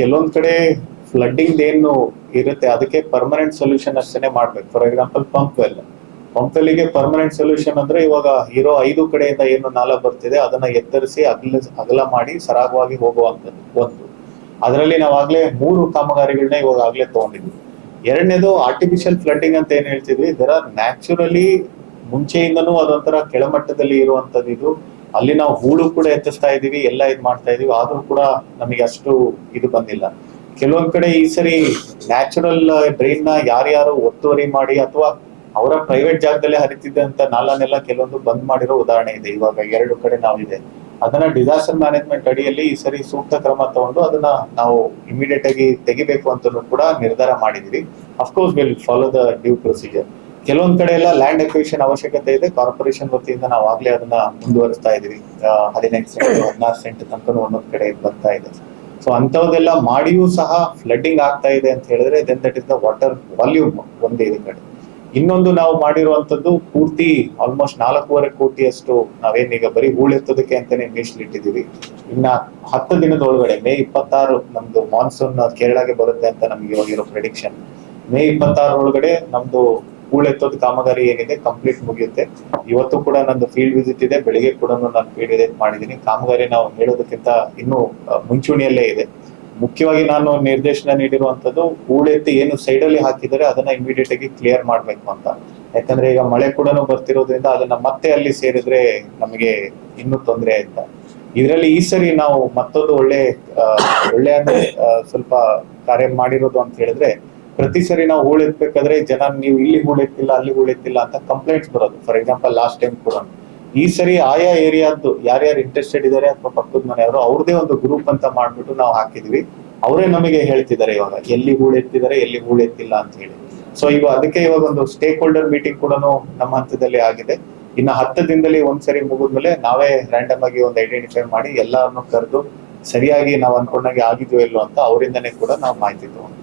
ಕೆಲವೊಂದ್ ಕಡೆ ಫ್ಲಡ್ಡಿಂಗ್ ಏನು ಇರುತ್ತೆ ಅದಕ್ಕೆ ಪರ್ಮನೆಂಟ್ ಸೊಲ್ಯೂಷನ್ ಅಷ್ಟೇನೆ ಮಾಡ್ಬೇಕು. ಫಾರ್ ಎಕ್ಸಾಂಪಲ್ ಪಂಪ್ ವೆಲ್ಗೆ ಪರ್ಮನೆಂಟ್ ಸೊಲ್ಯೂಷನ್ ಅಂದ್ರೆ ಇವಾಗ ಇರೋ 5 ಕಡೆಯಿಂದ ಏನು ನಾಲ ಬರ್ತಿದೆ ಅದನ್ನ ಎತ್ತರಿಸಿ ಅಗಲ ಮಾಡಿ ಸರಾಗವಾಗಿ ಹೋಗುವಂಥದ್ದು ಒಂದು. ಅದರಲ್ಲಿ ನಾವಾಗ್ಲೇ 3 ಕಾಮಗಾರಿಗಳನ್ನ ಇವಾಗ ಆಗ್ಲೇ ತಗೊಂಡಿದ್ವಿ. ಎರಡನೇದು ಆರ್ಟಿಫಿಷಿಯಲ್ ಫ್ಲಡ್ಡಿಂಗ್ ಅಂತ ಏನ್ ಹೇಳ್ತಿದ್ವಿ, ಇದರ ನ್ಯಾಚುರಲಿ ಮುಂಚೆಯಿಂದನೂ ಅದೊಂಥರ ಕೆಳಮಟ್ಟದಲ್ಲಿ ಇರುವಂತದ್ದು. ಇದು ಅಲ್ಲಿ ನಾವು ಹೂಳು ಕೂಡ ಎತ್ತಿಸ್ತಾ ಇದೀವಿ, ಎಲ್ಲ ಇದು ಮಾಡ್ತಾ ಇದೀವಿ, ಆದ್ರೂ ಕೂಡ ನಮಗೆ ಅಷ್ಟು ಇದು ಬಂದಿಲ್ಲ. ಕೆಲವೊಂದ್ ಕಡೆ ಈ ಸರಿ ನ್ಯಾಚುರಲ್ ಡ್ರೈನ್ ನ ಯಾರ್ಯಾರು ಒತ್ತುವರಿ ಮಾಡಿ ಅಥವಾ ಅವರ ಪ್ರೈವೇಟ್ ಜಾಗದಲ್ಲೇ ಹರಿತಿದ್ದಂತ ನಾಲನೆಲ್ಲ ಕೆಲವೊಂದು ಬಂದ್ ಮಾಡಿರೋ ಉದಾಹರಣೆ ಇದೆ. ಇವಾಗ 2 ಕಡೆ ನಾವಿದೆ. ಅದನ್ನ ಡಿಸಾಸ್ಟರ್ ಮ್ಯಾನೇಜ್ಮೆಂಟ್ ಅಡಿಯಲ್ಲಿ ಈ ಸರಿ ಸೂಕ್ತ ಕ್ರಮ ತಗೊಂಡು ಅದನ್ನ ನಾವು ಇಮಿಡಿಯೇಟ್ ಆಗಿ ತೆಗಿಬೇಕು ಅಂತ ಕೂಡ ನಿರ್ಧಾರ ಮಾಡಿದ್ವಿ. Of course will follow the due procedure. ಕೆಲವೊಂದ್ ಕಡೆ ಎಲ್ಲ ಲ್ಯಾಂಡ್ ಎಕ್ವಿಷನ್ ಅವಶ್ಯಕತೆ ಇದೆ. ಕಾರ್ಪೊರೇಷನ್ ವತಿಯಿಂದ ನಾವು ಆಗ್ಲೇ ಅದನ್ನ ಮುಂದುವರಿಸ್ತಾ ಇದೀವಿ. 15 ಸೆಂಟ್ 16 ಸೆಂಟ್ ತನಕ ಒಂದೊಂದ್ ಕಡೆ ಬರ್ತಾ ಇದೆ. ಸೊ ಅಂತವದೆಲ್ಲ ಮಾಡಿಯೂ ಸಹ ಫ್ಲಡ್ಡಿಂಗ್ ಆಗ್ತಾ ಇದೆ ಅಂತ ಹೇಳಿದ್ರೆ then that is the water volume ಒಂದೇ ಇದೆ ಕಡೆ. ಇನ್ನೊಂದು ನಾವು ಮಾಡಿರುವಂತದ್ದು ಪೂರ್ತಿ ಆಲ್ಮೋಸ್ಟ್ 4.5 ಕೋಟಿಯಷ್ಟು ನಾವೇನೀಗ ಬರೀ ಹೂಳೆತ್ತೋದಕ್ಕೆ ಅಂತಾನೆ ಮೀಸಲಿಟ್ಟಿದೀವಿ. ಇನ್ನ 10 ದಿನದ ಒಳಗಡೆ ಮೇ 26 ನಮ್ದು ಮಾನ್ಸೂನ್ ಕೇರಳಗೆ ಬರುತ್ತೆ ಅಂತ ನಮ್ಗೆ ಇವಾಗಿರೋ ಪ್ರೆಡಿಕ್ಷನ್. ಮೇ 26 ಒಳಗಡೆ ನಮ್ದು ಹೂಳೆತ್ತೋದ್ ಕಾಮಗಾರಿ ಏನಿದೆ ಕಂಪ್ಲೀಟ್ ಮುಗಿಯುತ್ತೆ. ಇವತ್ತು ಕೂಡ ನಂದು ಫೀಲ್ಡ್ ವಿಸಿಟ್ ಇದೆ, ಬೆಳಿಗ್ಗೆ ಕೂಡ ನಾನು ಫೀಲ್ಡ್ ವಿಸಿಟ್ ಮಾಡಿದ್ದೀನಿ. ಕಾಮಗಾರಿ ನಾವು ಹೇಳೋದಕ್ಕಿಂತ ಇನ್ನೂ ಮುಂಚೂಣಿಯಲ್ಲೇ ಇದೆ. ಮುಖ್ಯವಾಗಿ ನಾನು ನಿರ್ದೇಶನ ನೀಡಿರುವಂತದ್ದು ಹೂಳೆತ್ತಿ ಏನು ಸೈಡ್ ಅಲ್ಲಿ ಹಾಕಿದರೆ ಅದನ್ನ ಇಮಿಡಿಯೇಟ್ ಆಗಿ ಕ್ಲಿಯರ್ ಮಾಡ್ಬೇಕು ಅಂತ. ಯಾಕಂದ್ರೆ ಈಗ ಮಳೆ ಕೂಡ ಬರ್ತಿರೋದ್ರಿಂದ ಅದನ್ನ ಮತ್ತೆ ಅಲ್ಲಿ ಸೇರಿದ್ರೆ ನಮಗೆ ಇನ್ನೂ ತೊಂದರೆ ಆಯ್ತಾ. ಇದರಲ್ಲಿ ಈ ಸರಿ ನಾವು ಮತ್ತೊಂದು ಒಳ್ಳೆ ಅಂದ್ರೆ ಸ್ವಲ್ಪ ಕಾರ್ಯ ಮಾಡಿರೋದು ಅಂತ ಹೇಳಿದ್ರೆ, ಪ್ರತಿ ಸರಿ ನಾವು ಹೂಳೆತ್ಬೇಕಾದ್ರೆ ಜನ ನೀವು ಇಲ್ಲಿ ಹೂಳೆತ್ತಿಲ್ಲ ಅಲ್ಲಿ ಹೂಳೆತ್ತಿಲ್ಲ ಅಂತ ಕಂಪ್ಲೇಂಟ್ಸ್ ಬರೋದು. ಫಾರ್ ಎಕ್ಸಾಂಪಲ್ ಲಾಸ್ಟ್ ಟೈಮ್ ಕೂಡ ಈ ಸರಿ ಆಯಾ ಏರಿಯಾದ್ದು ಯಾರ್ಯಾರು ಇಂಟ್ರೆಸ್ಟೆಡ್ ಇದಾರೆ ಅಥವಾ ಪಕ್ಕದ ಮನೆಯವರು ಅವ್ರದೇ ಒಂದು ಗ್ರೂಪ್ ಅಂತ ಮಾಡ್ಬಿಟ್ಟು ನಾವು ಹಾಕಿದ್ವಿ. ಅವರೇ ನಮಗೆ ಹೇಳ್ತಿದ್ದಾರೆ ಇವಾಗ ಎಲ್ಲಿ ಹೂಳೆತ್ತಿದ್ದಾರೆ ಎಲ್ಲಿ ಹೂಳೆತ್ತಿಲ್ಲ ಅಂತ ಹೇಳಿ. ಸೊ ಅದಕ್ಕೆ ಇವಾಗ ಒಂದು ಸ್ಟೇಕ್ ಹೋಲ್ಡರ್ ಮೀಟಿಂಗ್ ಕೂಡ ನಮ್ಮ ಹಂತದಲ್ಲಿ ಆಗಿದೆ. ಇನ್ನು 10 ದಿನದಲ್ಲಿ ಒಂದ್ಸರಿ ಮುಗಿದ್ಮೇಲೆ ನಾವೇ ರ್ಯಾಂಡಮ್ ಆಗಿ ಒಂದು ಐಡೆಂಟಿಫೈ ಮಾಡಿ ಎಲ್ಲರನ್ನು ಕರೆದು ಸರಿಯಾಗಿ ನಾವು ಅನ್ಕೊಂಡಾಗೆ ಆಗಿದ್ಯೋ ಇಲ್ಲೋ ಅಂತ ಅವರಿಂದನೇ ಕೂಡ ನಾವು ಮಾಹಿತಿ ತಗೊಂಡು